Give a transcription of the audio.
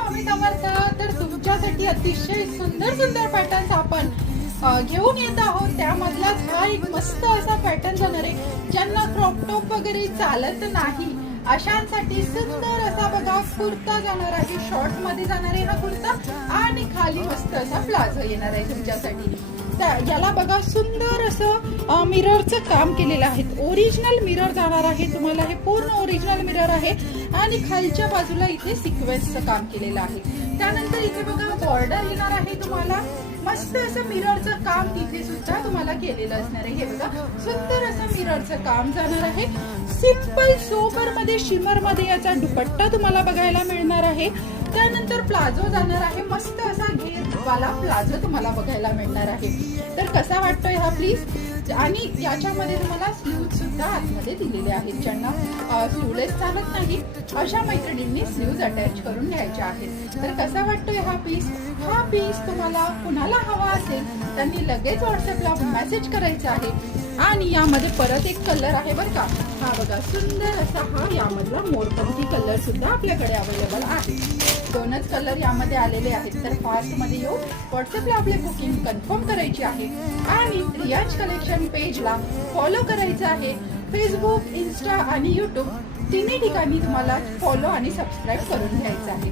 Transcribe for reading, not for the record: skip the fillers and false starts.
स्वामी समर्थ. तर तुमच्यासाठी अतिशय सुंदर सुंदर पॅटर्न्स आपण घेऊन येत आहोत. त्यामधलाच हा एक मस्त असा पॅटर्न जाणार आहे. ज्यांना क्रॉप टॉप वगैरे चालत नाही अशांसाठी सुंदर असा बघा कुर्ता जाणार आहे. शॉर्ट मध्ये जाणार आहे हा कुर्ता आणि खाली मस्त असा प्लाझो येणार आहे तुमच्यासाठी. याला बघा सुंदर असं मिररचं काम केलेलं आहे. ओरिजिनल मिरर जाणार आहे तुम्हाला. हे पूर्ण ओरिजिनल मिरर आहे आणि खालच्या बाजूला इथे सिक्वेन्सचं काम केलेलं आहे. त्यानंतर इथे बघा बॉर्डर येणार आहे तुम्हाला. मस्त असं मिररचं काम तिथे सुद्धा तुम्हाला केलेलं असणार आहे. हे बघा सुंदर असं मिररचं काम जाणार आहे. सिंपल सोबर मध्ये शिमर मध्ये याचा दुपट्टा तुम्हाला बघायला मिळणार आहे. त्यानंतर प्लाझो जाणार आहे. मस्त असा घेरवाला प्लाझो तुम्हाला बघायला मिळणार आहे. तर कसा वाटतोय हा प्लीज. आणि याच्यामध्ये तुम्हाला स्लीव्ह सुद्धा आतमध्ये दिलेले आहेत. ज्यांना स्लीवलेस चालत नाही अशा मैत्रिणींनी स्लीव्ह अटॅच करून घ्यायचे आहेत. तर कसा वाटतोय हा पीस. हा पीस तुम्हाला कुणाला हवा असेल त्यांनी लगेच व्हॉट्सअपला मेसेज करायचा आहे. आणि यामध्ये परत एक कलर आहे बरं का. हा बघा सुंदर असा हा यामधला मोरपंखी कलर सुद्धा आपल्याकडे अवेलेबल आहे. दोनच कलर यामध्ये आलेले आहेत. तर फास्ट मध्ये येऊन व्हॉट्सअपला आपली बुकिंग कन्फर्म करायची आहे आणि रियाज कलेक्शन पेजला फॉलो करायचं आहे. फेसबुक, इन्स्टा आणि यूट्यूब तिन्ही ठिकाणी तुम्हाला फॉलो आणि सबस्क्राईब करून घ्यायचं आहे.